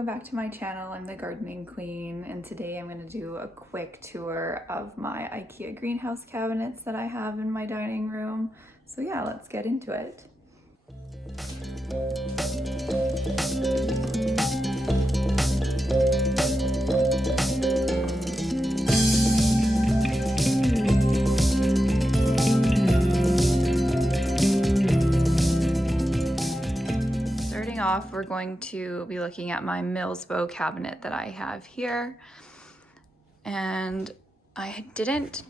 welcome back to my channel. I'm the gardening queen, and today I'm going to do a quick tour of my Ikea greenhouse cabinets that I have in my dining room. So yeah, let's get into it. Off, we're going to be looking at my Milsbo cabinet that I have here, and I didn't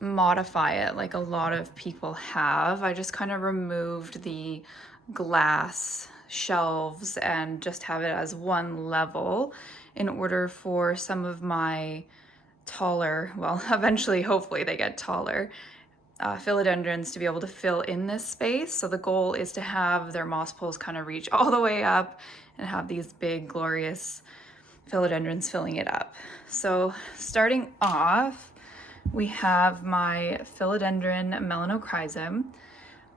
modify it like a lot of people have. I just kind of removed the glass shelves and just have it as one level in order for some of my taller, well, eventually hopefully they get taller, philodendrons to be able to fill in this space. So the goal is to have their moss poles kind of reach all the way up and have these big glorious philodendrons filling it up. So starting off, we have my philodendron melanochrysum.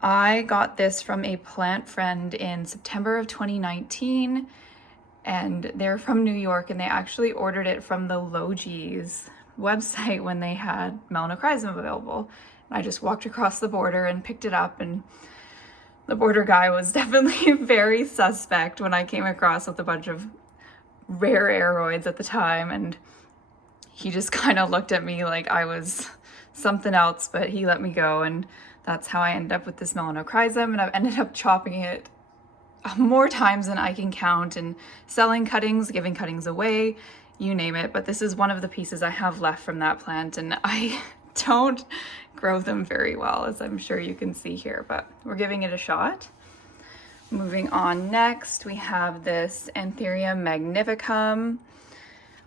I got this from a plant friend in September of 2019, and they're from New York, and they actually ordered it from the Logi's website when they had melanochrysum available. I just walked across the border and picked it up, and the border guy was definitely very suspect when I came across with a bunch of rare aeroids at the time, and he just kind of looked at me like I was something else, but he let me go, and that's how I ended up with this melanochrysum, and I've ended up chopping it more times than I can count and selling cuttings, giving cuttings away, you name it. But this is one of the pieces I have left from that plant, and I don't grow them very well, as I'm sure you can see here, but we're giving it a shot. Moving on, next we have this Anthurium magnificum.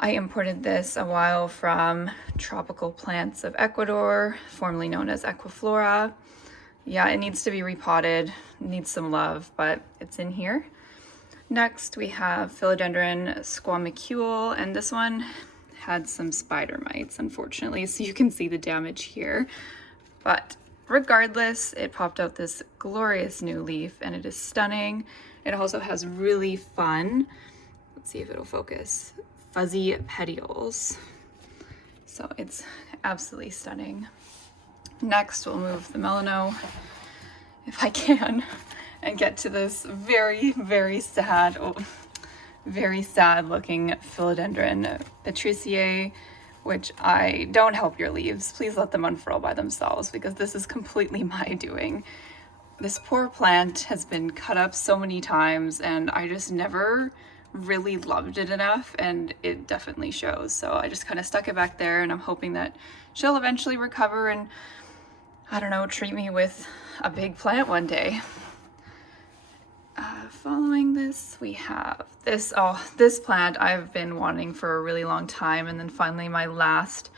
I imported this a while from Tropical Plants of Ecuador, formerly known as Equiflora. Yeah, it needs to be repotted, needs some love, but it's in here. Next we have Philodendron squamicule, and this one had some spider mites, unfortunately, so you can see the damage here. But regardless, it popped out this glorious new leaf, and it is stunning. It also has really fun, let's see if it'll focus, fuzzy petioles. So it's absolutely stunning. Next, we'll move the melano, if I can, and get to this very, very sad, very sad looking philodendron patriciae, which I don't help your leaves. Please let them unfurl by themselves, because this is completely my doing. This poor plant has been cut up so many times, and I just never really loved it enough, and it definitely shows. So I just kind of stuck it back there, and I'm hoping that she'll eventually recover and, I don't know, treat me with a big plant one day. Following this, we have this. Oh, this plant I've been wanting for a really long time, and then finally my last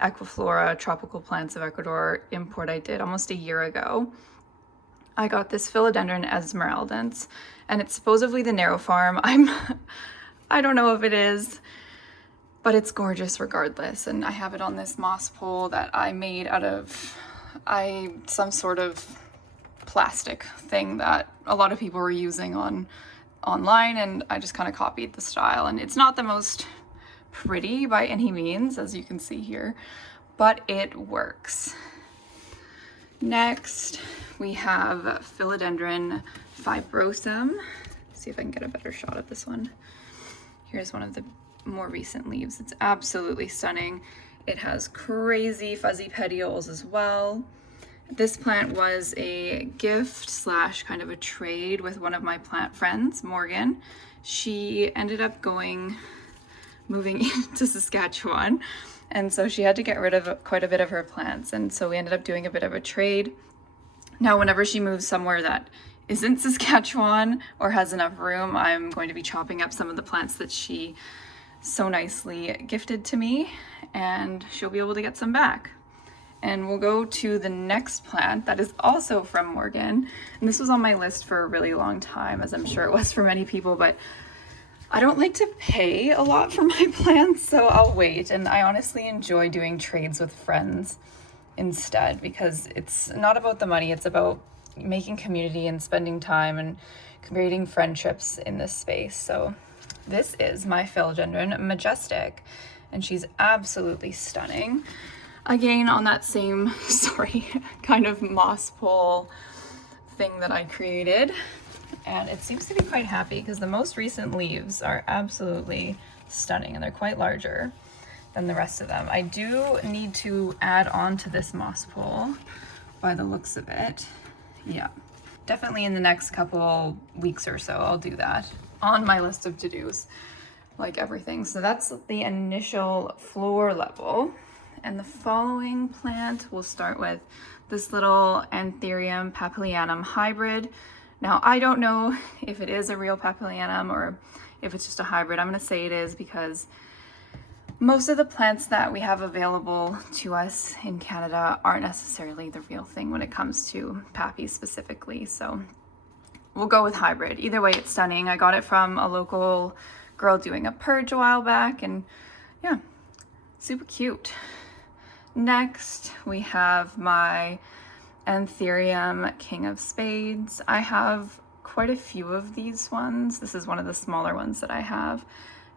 Equiflora Tropical Plants of Ecuador import I did almost a year ago. I got this Philodendron esmeraldens, and it's supposedly the narrow farm. I don't know if it is, but it's gorgeous regardless, and I have it on this moss pole that I made out of some sort of plastic thing that a lot of people were using online, and I just kind of copied the style, and it's not the most pretty by any means, as you can see here, but it works. Next, we have Philodendron fibrosum. Let's see if I can get a better shot of this one. Here's one of the more recent leaves. It's absolutely stunning. It has crazy fuzzy petioles as well. This plant was a gift slash kind of a trade with one of my plant friends, Morgan. She ended up moving into Saskatchewan, and so she had to get rid of quite a bit of her plants, and so we ended up doing a bit of a trade. Now, whenever she moves somewhere that isn't Saskatchewan or has enough room, I'm going to be chopping up some of the plants that she so nicely gifted to me, and she'll be able to get some back. And we'll go to the next plant that is also from Morgan. And this was on my list for a really long time, as I'm sure it was for many people, but I don't like to pay a lot for my plants, so I'll wait. And I honestly enjoy doing trades with friends instead, because it's not about the money, it's about making community and spending time and creating friendships in this space. So This is my Philodendron Majestic, and she's absolutely stunning. Again, on that same, sorry, kind of moss pole thing that I created. And it seems to be quite happy because the most recent leaves are absolutely stunning and they're quite larger than the rest of them. I do need to add on to this moss pole by the looks of it. Yeah, definitely in the next couple weeks or so, I'll do that on my list of to-dos, like everything. So that's the initial floor level. And the following plant, we'll start with this little Anthurium papillianum hybrid. Now, I don't know if it is a real papillianum or if it's just a hybrid. I'm gonna say it is because most of the plants that we have available to us in Canada aren't necessarily the real thing when it comes to pappies specifically. So we'll go with hybrid. Either way, it's stunning. I got it from a local girl doing a purge a while back, and yeah, super cute. Next, we have my Anthurium King of Spades. I have quite a few of these ones. This is one of the smaller ones that I have,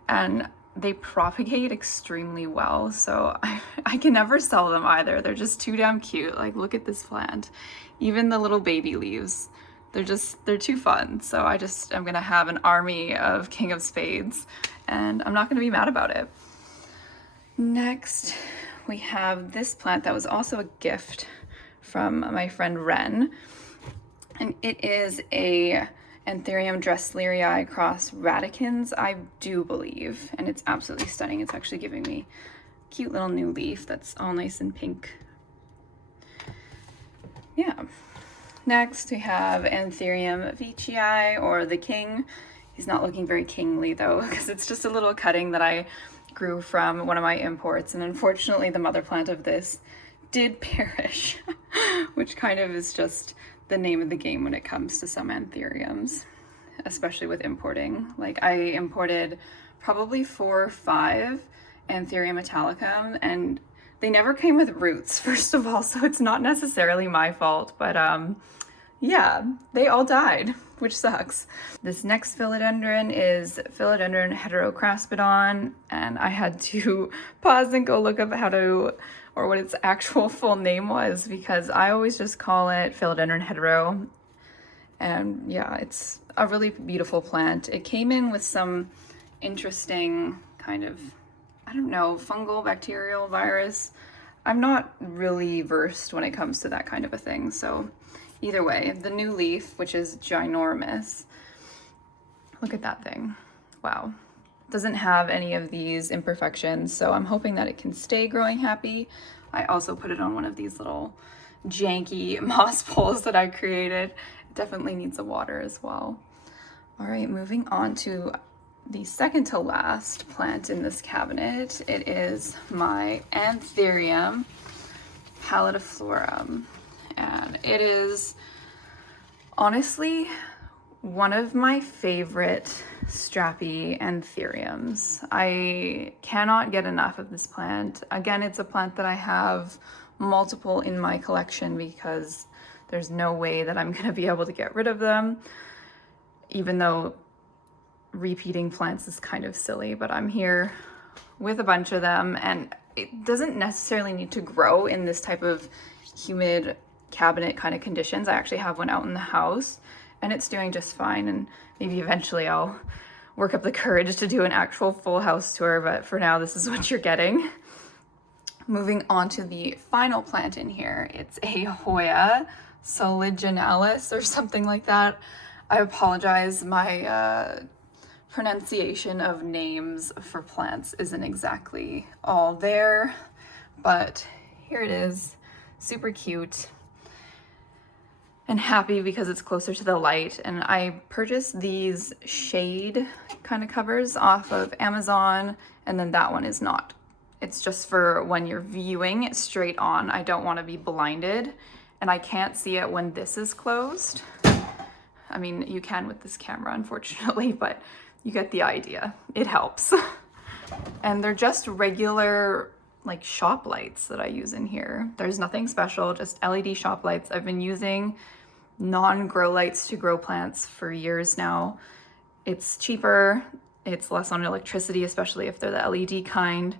and they propagate extremely well, so I can never sell them either. They're just too damn cute. Like, look at this plant. Even the little baby leaves, they're too fun. So I'm gonna have an army of King of Spades, and I'm not gonna be mad about it. Next, we have this plant that was also a gift from my friend Ren, and it is a Anthurium dresslerii cross radicans, I do believe, and it's absolutely stunning. It's actually giving me a cute little new leaf that's all nice and pink. Yeah. Next, we have Anthurium veitchii, or the king. He's not looking very kingly though, because it's just a little cutting that I grew from one of my imports, and unfortunately the mother plant of this did perish, which kind of is just the name of the game when it comes to some anthuriums, especially with importing. Like, I imported probably 4 or 5 Anthurium italicum, and they never came with roots, first of all, so it's not necessarily my fault, but yeah, they all died, which sucks. This next philodendron is Philodendron heterocraspidon, and I had to pause and go look up what its actual full name was, because I always just call it Philodendron hetero. And yeah, it's a really beautiful plant. It came in with some interesting kind of, I don't know, fungal, bacterial, virus. I'm not really versed when it comes to that kind of a thing, so either way, the new leaf, which is ginormous, look at that thing. Wow. Doesn't have any of these imperfections, so I'm hoping that it can stay growing happy. I also put it on one of these little janky moss poles that I created. It definitely needs a water as well. All right, moving on to the second to last plant in this cabinet. It is my Anthurium pallidiflorum, and it is honestly one of my favorite strappy anthuriums. I cannot get enough of this plant. Again, it's a plant that I have multiple in my collection because there's no way that I'm gonna be able to get rid of them, even though repeating plants is kind of silly, but I'm here with a bunch of them, and it doesn't necessarily need to grow in this type of humid cabinet kind of conditions. I actually have one out in the house and it's doing just fine, and maybe eventually I'll work up the courage to do an actual full house tour, but for now this is what you're getting. Moving on to the final plant in here, it's a Hoya soliginalis or something like that. I apologize, my pronunciation of names for plants isn't exactly all there, but here it is. Super cute and happy because it's closer to the light. And I purchased these shade kind of covers off of Amazon, and then that one is not. It's just for when you're viewing it straight on. I don't want to be blinded, and I can't see it when this is closed. I mean, you can with this camera, unfortunately, but you get the idea. It helps. And they're just regular like shop lights that I use in here. There's nothing special, just LED shop lights. I've been using non-grow lights to grow plants for years now. It's cheaper, It's less on electricity, especially if they're the LED kind,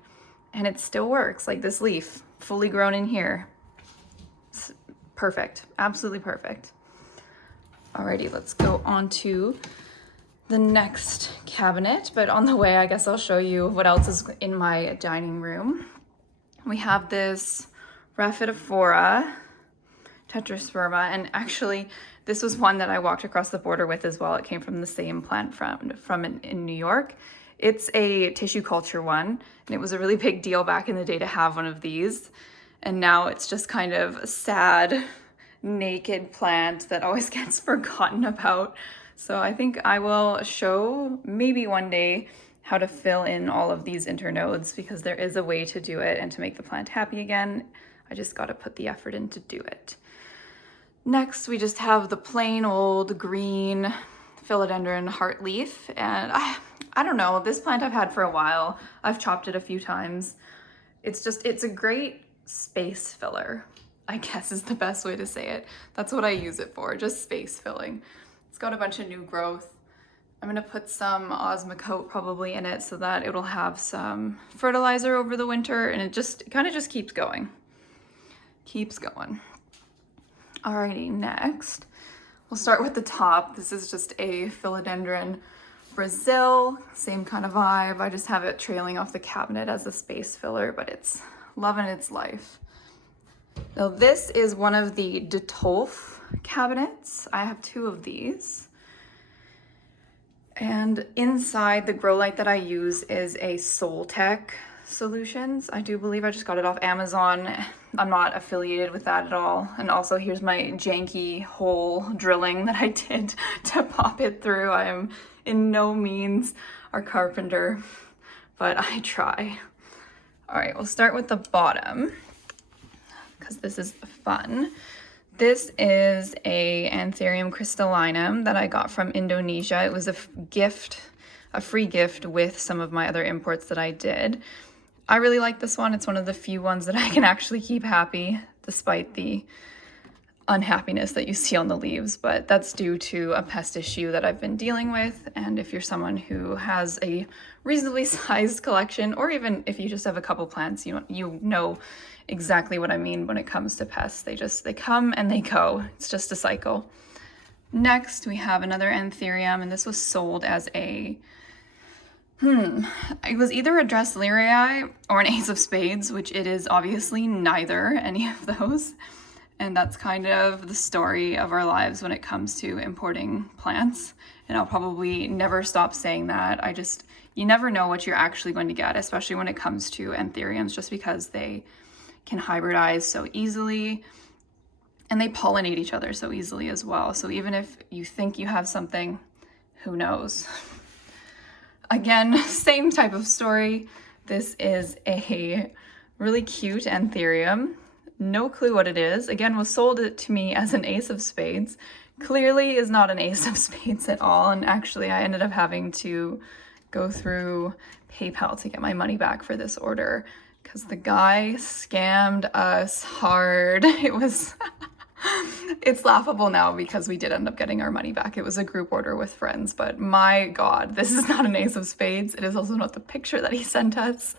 and it still works. Like this leaf, fully grown in here. It's perfect, absolutely perfect. Alrighty, let's go on to the next cabinet, but on the way, I guess I'll show you what else is in my dining room. We have this Rhaphidophora tetrasperma, and actually this was one that I walked across the border with as well. It came from the same plant from in New York. It's a tissue culture one, and it was a really big deal back in the day to have one of these, and now it's just kind of a sad naked plant that always gets forgotten about. So I think I will show maybe one day how to fill in all of these internodes, because there is a way to do it and to make the plant happy again. I just got to put the effort in to do it. Next, we just have the plain old green philodendron heart leaf, and I don't know, this plant I've had for a while. I've chopped it a few times. It's a great space filler, I guess is the best way to say it. That's what I use it for, just space filling. It's got a bunch of new growth. I'm gonna put some Osmocote probably in it so that it'll have some fertilizer over the winter, and it kind of just keeps going. Keeps going. Alrighty, next, we'll start with the top. This is just a Philodendron Brazil, same kind of vibe. I just have it trailing off the cabinet as a space filler, but it's loving its life. Now this is one of the Detolf cabinets. I have 2 of these. And inside, the grow light that I use is a Soltech Solutions. I do believe I just got it off Amazon. I'm not affiliated with that at all. And also here's my janky hole drilling that I did to pop it through. I am in no means a carpenter, but I try. All right, we'll start with the bottom, because this is fun. This is a Anthurium crystallinum that I got from Indonesia. It was a free gift with some of my other imports that I did. I really like this one. It's one of the few ones that I can actually keep happy despite the unhappiness that you see on the leaves, but that's due to a pest issue that I've been dealing with. And if you're someone who has a reasonably sized collection, or even if you just have a couple plants, you know exactly what I mean when it comes to pests. They come and they go. It's just a cycle. Next, we have another Anthurium, and this was sold as a it was either a Dresslerii or an Ace of Spades, which it is obviously neither any of those. And that's kind of the story of our lives when it comes to importing plants. And I'll probably never stop saying that. You never know what you're actually going to get, especially when it comes to Anthuriums, just because they can hybridize so easily and they pollinate each other so easily as well. So even if you think you have something, who knows? Again, same type of story. This is a really cute Anthurium. No clue what it is. Again, was sold it to me as an Ace of Spades. Clearly is not an Ace of Spades at all. And actually I ended up having to go through PayPal to get my money back for this order, because the guy scammed us hard. It's laughable now because we did end up getting our money back. It was a group order with friends, but my God, this is not an Ace of Spades. It is also not the picture that he sent us.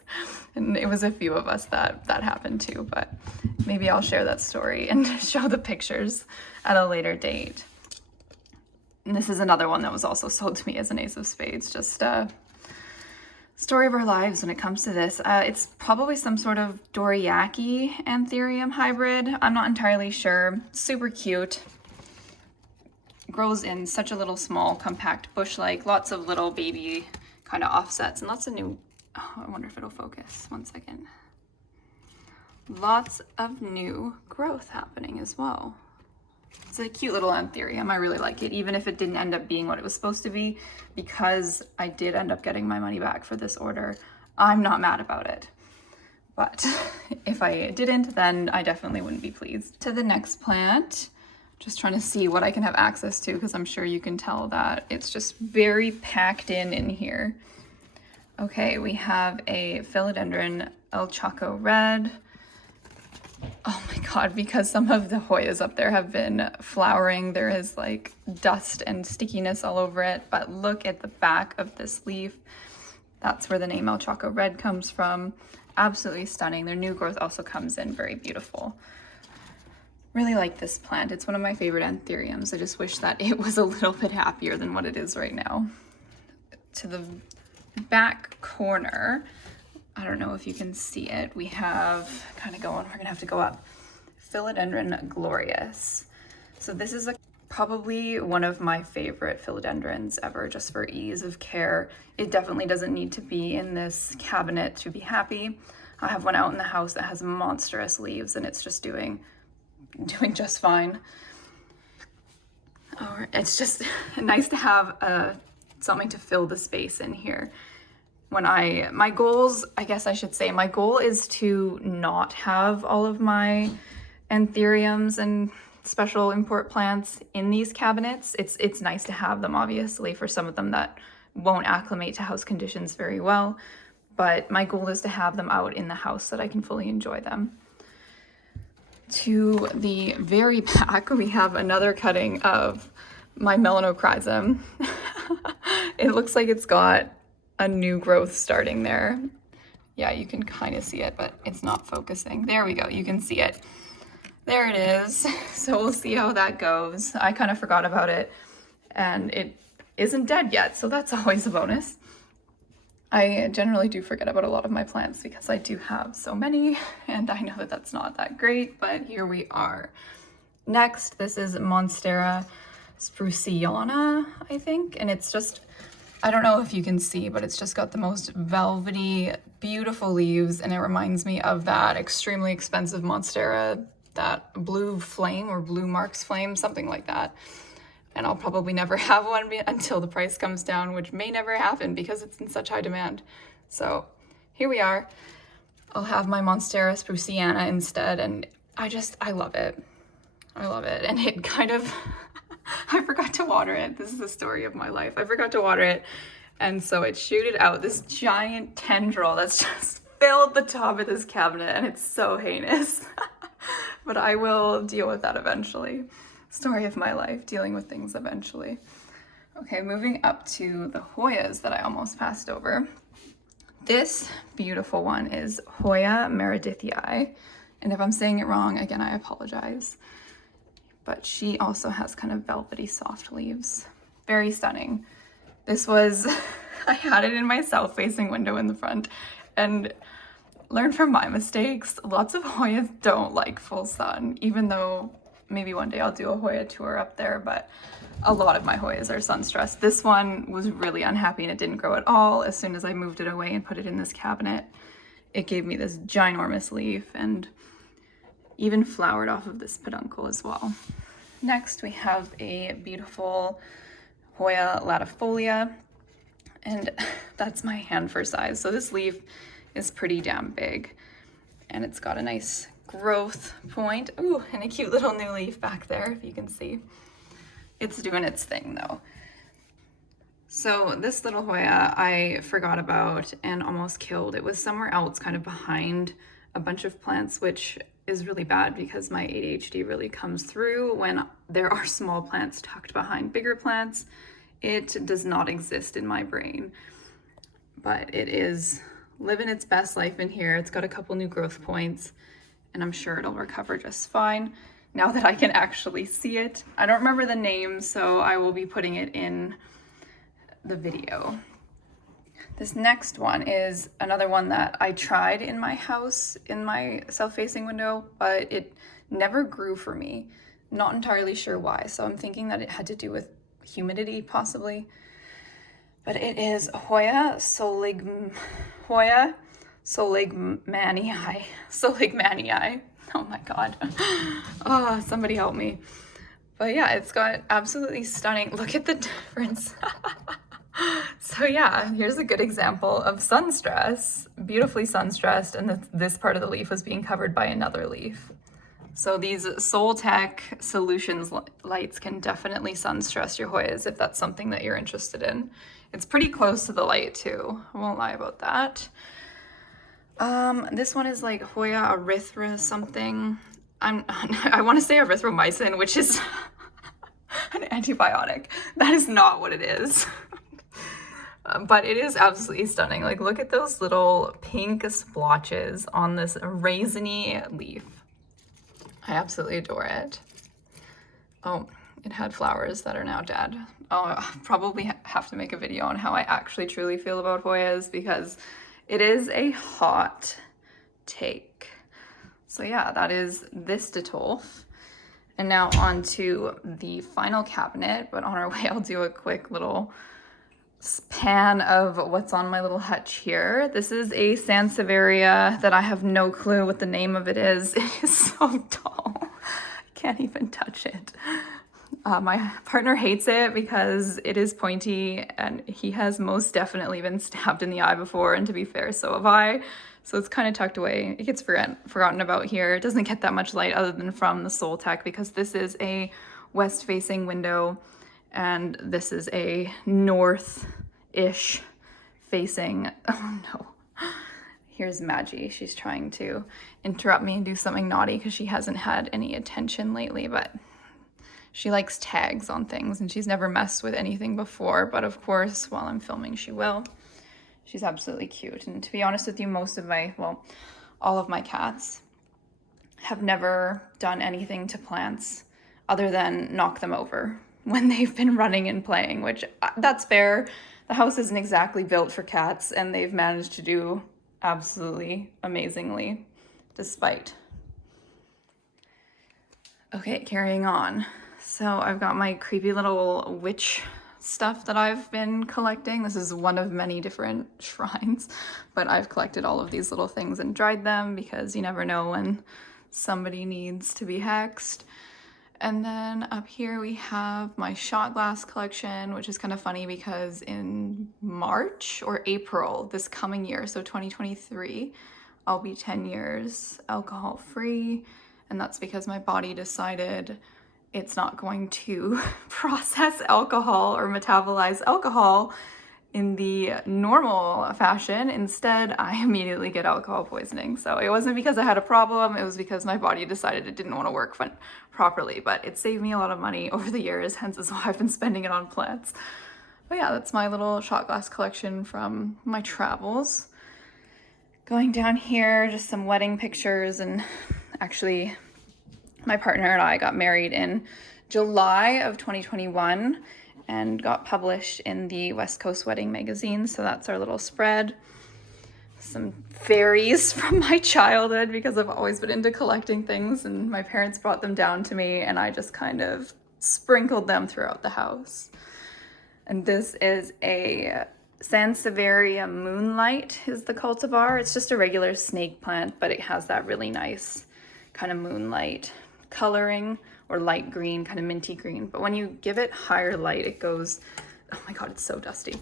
And it was a few of us that happened to, but maybe I'll share that story and show the pictures at a later date. And this is another one that was also sold to me as an Ace of Spades. Just story of our lives when it comes to this. It's probably some sort of Dorayaki Anthurium hybrid. I'm not entirely sure. Super cute. Grows in such a little small, compact bush-like. Lots of little baby kind of offsets and lots of new... Oh, I wonder if it'll focus. One second. Lots of new growth happening as well. It's a cute little Anthurium. I really like it, even if it didn't end up being what it was supposed to be, because I did end up getting my money back for this order. I'm not mad about it. But if I didn't, then I definitely wouldn't be pleased. To the next plant, just trying to see what I can have access to, because I'm sure you can tell that it's just very packed in here. Okay, we have a Philodendron El Chaco Red. Oh my God, because some of the Hoyas up there have been flowering, there is like dust and stickiness all over it. But look at the back of this leaf. That's where the name El Choco Red comes from. Absolutely stunning. Their new growth also comes in very beautiful. Really like this plant. It's one of my favorite anthuriums. I just wish that it was a little bit happier than what it is right now. To the back corner, I don't know if you can see it. We have kind of going, we're gonna have to go up. Philodendron glorious. So this is probably one of my favorite philodendrons ever, just for ease of care. It definitely doesn't need to be in this cabinet to be happy. I have one out in the house that has monstrous leaves and it's just doing just fine. It's just nice to have something to fill the space in here. My goals, I guess I should say, my goal is to not have all of my anthuriums and special import plants in these cabinets. It's nice to have them, obviously, for some of them that won't acclimate to house conditions very well, but my goal is to have them out in the house so that I can fully enjoy them. To the very back, we have another cutting of my melanochrysum. It looks like it's got a new growth starting there. Yeah, you can kind of see it, but it's not focusing. There we go, you can see it. There it is. So we'll see how that goes. I kind of forgot about it and it isn't dead yet, so that's always a bonus. I generally do forget about a lot of my plants because I do have so many and I know that that's not that great, but here we are. Next, this is Monstera spruciana, I think, and it's just, I don't know if you can see, but it's just got the most velvety, beautiful leaves, and it reminds me of that extremely expensive Monstera, that blue flame or blue Mark's flame, something like that. And I'll probably never have one until the price comes down, which may never happen because it's in such high demand. So here we are. I'll have my Monstera spruciana instead, and I love it. I love it. And it kind of, I forgot to water it. This is the story of my life. I forgot to water it. And so it shooted out this giant tendril that's just filled the top of this cabinet, and it's so heinous. But I will deal with that eventually. Story of my life, dealing with things eventually. Okay, moving up to the Hoyas that I almost passed over. This beautiful one is Hoya meredithii. And if I'm saying it wrong, again, I apologize. But she also has kind of velvety soft leaves. Very stunning. This was, I had it in my south-facing window in the front, and learn from my mistakes. Lots of Hoyas don't like full sun, even though maybe one day I'll do a Hoya tour up there, but a lot of my Hoyas are sun stressed. This one was really unhappy and it didn't grow at all. As soon as I moved it away and put it in this cabinet, it gave me this ginormous leaf and even flowered off of this peduncle as well. Next, we have a beautiful Hoya latifolia, and that's my hand for size. So this leaf is pretty damn big, and it's got a nice growth point. Ooh, and a cute little new leaf back there, if you can see. It's doing its thing though. So this little Hoya I forgot about and almost killed. It was somewhere else, kind of behind a bunch of plants, which is really bad because my ADHD really comes through when there are small plants tucked behind bigger plants. It does not exist in my brain, but it is living its best life in here. It's got a couple new growth points, and I'm sure it'll recover just fine now that I can actually see it. I don't remember the name, so I will be putting it in the video. This next one is another one that I tried in my house, in my south-facing window, but it never grew for me. Not entirely sure why, so I'm thinking that it had to do with humidity, possibly. But it is Hoya soligmanii. Oh my god. Oh, somebody help me. But yeah, it's got absolutely stunning, look at the difference. So yeah, here's a good example of sun stress, beautifully sun stressed, and this part of the leaf was being covered by another leaf. So these Soltech Solutions lights can definitely sun stress your Hoyas if that's something that you're interested in. It's pretty close to the light too, I won't lie about that. This one is like Hoya erythra something. I want to say erythromycin, which is an antibiotic. That is not what it is. But it is absolutely stunning. Like, look at those little pink splotches on this raisiny leaf. I absolutely adore it. Oh, it had flowers that are now dead. Oh, I'll probably have to make a video on how I actually truly feel about Hoyas, because it is a hot take. So yeah, that is this Detolf. And now on to the final cabinet, but on our way I'll do a quick little pan of what's on my little hutch here. This is a Sansevieria that I have no clue what the name of it is. It is so tall. I can't even touch it. My partner hates it because it is pointy, and he has most definitely been stabbed in the eye before, and to be fair, so have I. So it's kind of tucked away. It gets forgotten about here. It doesn't get that much light other than from the Soltech, because this is a west-facing window, and this is a north-ish facing. Oh no. Here's Maggie. She's trying to interrupt me and do something naughty because she hasn't had any attention lately, but she likes tags on things, and she's never messed with anything before, but of course, while I'm filming, she will. She's absolutely cute. And to be honest with you, all of my cats have never done anything to plants other than knock them over when they've been running and playing, which that's fair. The house isn't exactly built for cats, and they've managed to do absolutely amazingly despite. Okay, carrying on. So I've got my creepy little witch stuff that I've been collecting. This is one of many different shrines, but I've collected all of these little things and dried them because you never know when somebody needs to be hexed. And then up here we have my shot glass collection, which is kind of funny because in March or April this coming year, so 2023, I'll be 10 years alcohol free. And that's because my body decided it's not going to process alcohol or metabolize alcohol in the normal fashion. Instead, I immediately get alcohol poisoning. So it wasn't because I had a problem, it was because my body decided it didn't want to work properly, but it saved me a lot of money over the years, hence is why I've been spending it on plants. But yeah, that's my little shot glass collection from my travels. Going down here, just some wedding pictures, and actually my partner and I got married in July of 2021 and got published in the West Coast Wedding magazine. So that's our little spread. Some fairies from my childhood, because I've always been into collecting things, and my parents brought them down to me and I just kind of sprinkled them throughout the house. And this is a Sansevieria Moonlight is the cultivar. It's just a regular snake plant, but it has that really nice kind of moonlight coloring, or light green, kind of minty green. But when you give it higher light, it goes, oh my God, it's so dusty.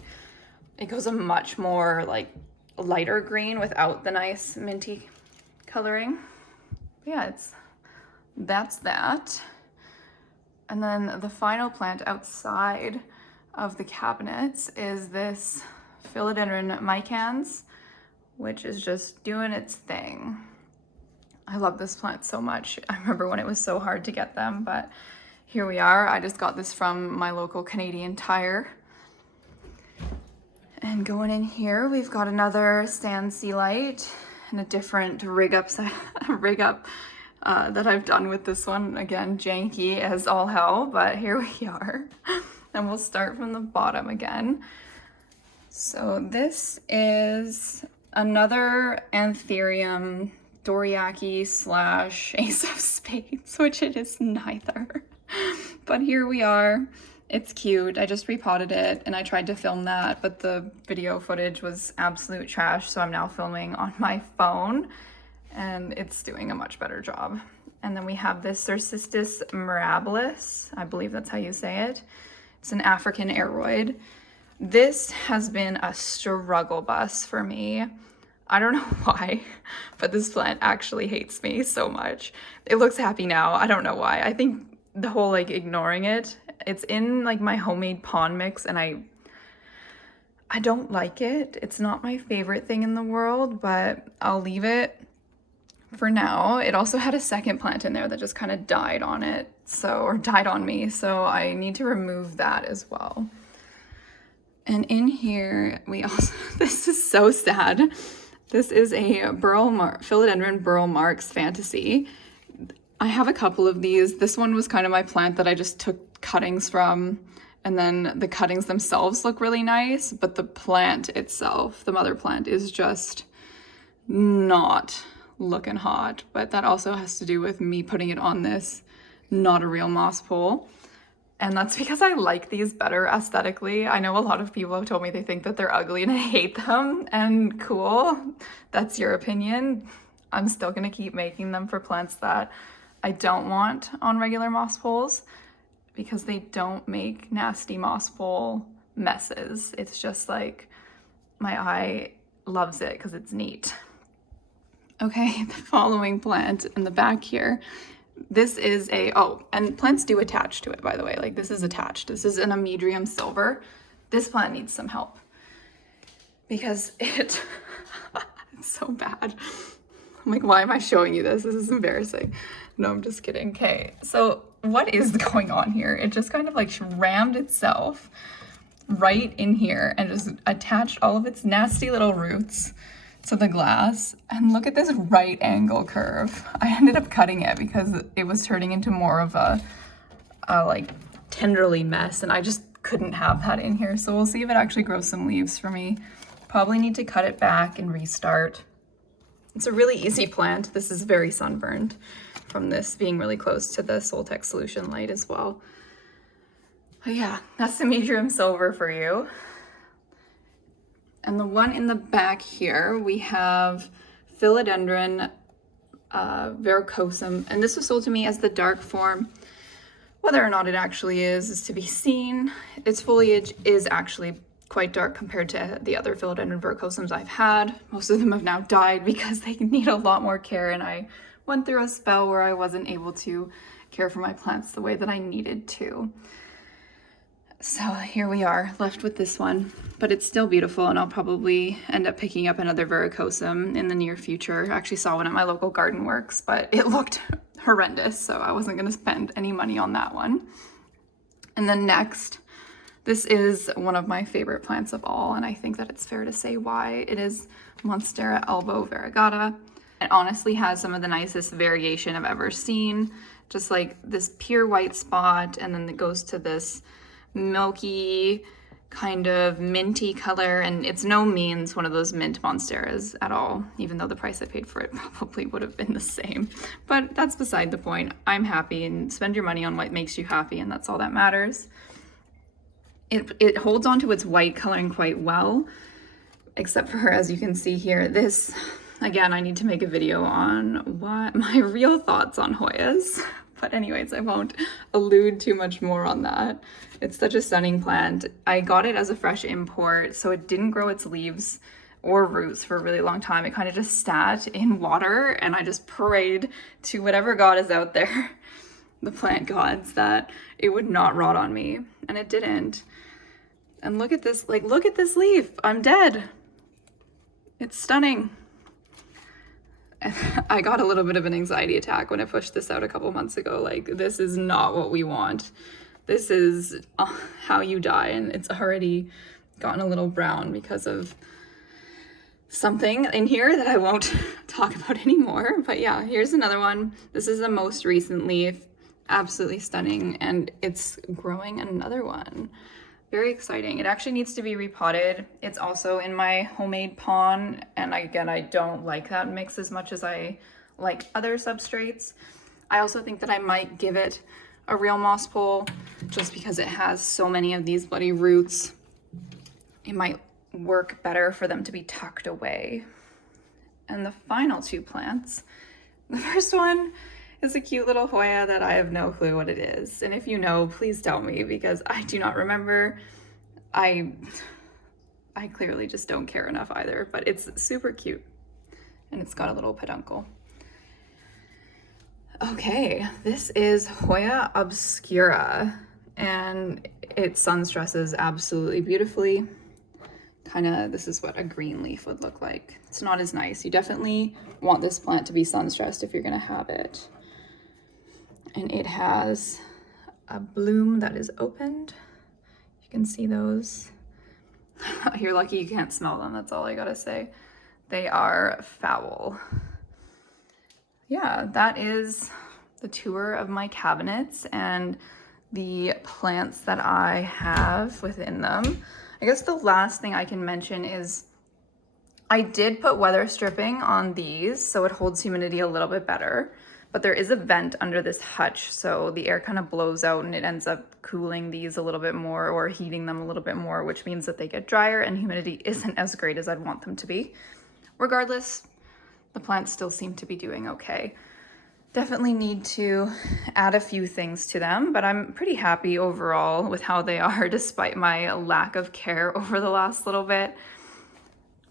It goes a much more like lighter green without the nice minty coloring. But yeah, that's that. And then the final plant outside of the cabinets is this Philodendron micans, which is just doing its thing. I love this plant so much. I remember when it was so hard to get them, but here we are. I just got this from my local Canadian Tire. And going in here, we've got another sand sea light and a different rig up that I've done with this one. Again, janky as all hell, but here we are. And we'll start from the bottom again. So this is another Anthurium Doriaki / Ace of Spades, which it is neither. But here we are. It's cute. I just repotted it and I tried to film that, but the video footage was absolute trash, so I'm now filming on my phone and it's doing a much better job. And then we have this Cercistis mirabilis. I believe that's how you say it. It's an African aroid. This has been a struggle bus for me. I don't know why, but this plant actually hates me so much. It looks happy now. I don't know why. I think the whole like ignoring it, it's in like my homemade pond mix, and I don't like it. It's not my favorite thing in the world, but I'll leave it for now. It also had a second plant in there that just kind of died on it, or died on me, so I need to remove that as well. And in here, we also, this is so sad. This is a Philodendron Burl Marks Fantasy. I have a couple of these. This one was kind of my plant that I just took cuttings from, and then the cuttings themselves look really nice, but the plant itself, the mother plant, is just not looking hot. But that also has to do with me putting it on this not a real moss pole. And that's because I like these better aesthetically. I know a lot of people have told me they think that they're ugly and I hate them, and cool, that's your opinion. I'm still gonna keep making them for plants that I don't want on regular moss poles because they don't make nasty moss pole messes. It's just like, my eye loves it because it's neat. Okay, the following plant in the back here. This is and plants do attach to it, by the way. Like, this is attached. This is an Amedrium silver. This plant needs some help because it's so bad. I'm like, why am I showing you this? This is embarrassing. No, I'm just kidding. Okay, so what is going on here? It just kind of like rammed itself right in here and just attached all of its nasty little roots to the glass. And look at this right angle curve. I ended up cutting it because it was turning into more of a like tenderly mess, and I just couldn't have that in here. So we'll see if it actually grows some leaves for me. Probably need to cut it back and restart. It's a really easy plant. This is very sunburned from this being really close to the Soltex solution light as well. But yeah, that's the Medium Silver for you. And the one in the back here, we have Philodendron verrucosum, and this was sold to me as the dark form. Whether or not it actually is to be seen. Its foliage is actually quite dark compared to the other Philodendron verrucosums I've had. Most of them have now died because they need a lot more care, and I went through a spell where I wasn't able to care for my plants the way that I needed to. So here we are, left with this one, but it's still beautiful, and I'll probably end up picking up another verrucosum in the near future. I actually saw one at my local garden works, but it looked horrendous, so I wasn't gonna spend any money on that one. And then next, this is one of my favorite plants of all, and I think that it's fair to say why. It is Monstera elbow variegata. It honestly has some of the nicest variegation I've ever seen. Just like this pure white spot, and then it goes to this milky kind of minty color, and it's no means one of those mint monsteras at all, even though the price I paid for it probably would have been the same. But that's beside the point. I'm happy, and spend your money on what makes you happy, and that's all that matters. It holds on to its white coloring quite well, except for, as you can see here, this, again, I need to make a video on what my real thoughts on Hoyas. But anyways, I won't allude too much more on that. It's such a stunning plant. I got it as a fresh import, so it didn't grow its leaves or roots for a really long time. It kind of just sat in water, and I just prayed to whatever god is out there, the plant gods, that it would not rot on me, and it didn't. And look at this, like, look at this leaf. I'm dead. It's stunning. I got a little bit of an anxiety attack when I pushed this out a couple months ago. Like, this is not what we want. This is how you die, and it's already gotten a little brown because of something in here that I won't talk about anymore. But yeah, here's another one. This is the most recent leaf. Absolutely stunning, and it's growing another one. Very exciting. It actually needs to be repotted. It's also in my homemade pond, and again, I don't like that mix as much as I like other substrates. I also think that I might give it a real moss pole just because it has so many of these bloody roots. It might work better for them to be tucked away. And the final two plants, the first one is a cute little Hoya that I have no clue what it is. And if you know, please tell me, because I do not remember. I clearly just don't care enough either, but it's super cute. And it's got a little peduncle. Okay, this is Hoya obscura, and it sun stresses absolutely beautifully. this is what a green leaf would look like. It's not as nice. You definitely want this plant to be sun stressed if you're gonna have it. And it has a bloom that is opened. You can see those. You're lucky you can't smell them, that's all I gotta say. They are foul. Yeah, that is the tour of my cabinets and the plants that I have within them. I guess the last thing I can mention is I did put weather stripping on these so it holds humidity a little bit better, but there is a vent under this hutch, so the air kind of blows out and it ends up cooling these a little bit more or heating them a little bit more, which means that they get drier and humidity isn't as great as I'd want them to be. Regardless, the plants still seem to be doing okay. Definitely need to add a few things to them, but I'm pretty happy overall with how they are despite my lack of care over the last little bit.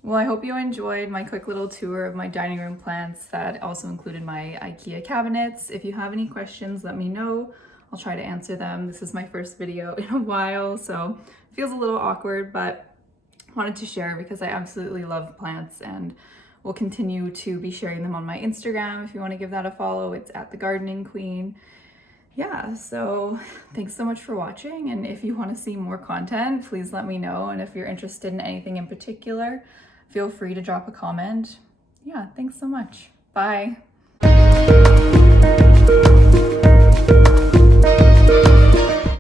Well, I hope you enjoyed my quick little tour of my dining room plants that also included my Ikea cabinets. If you have any questions, let me know. I'll try to answer them. This is my first video in a while, so it feels a little awkward, but wanted to share because I absolutely love plants and will continue to be sharing them on my Instagram. If you want to give that a follow, it's at the Gardening Queen. Yeah, so thanks so much for watching. And if you want to see more content, please let me know. And if you're interested in anything in particular, feel free to drop a comment. Yeah, thanks so much. Bye.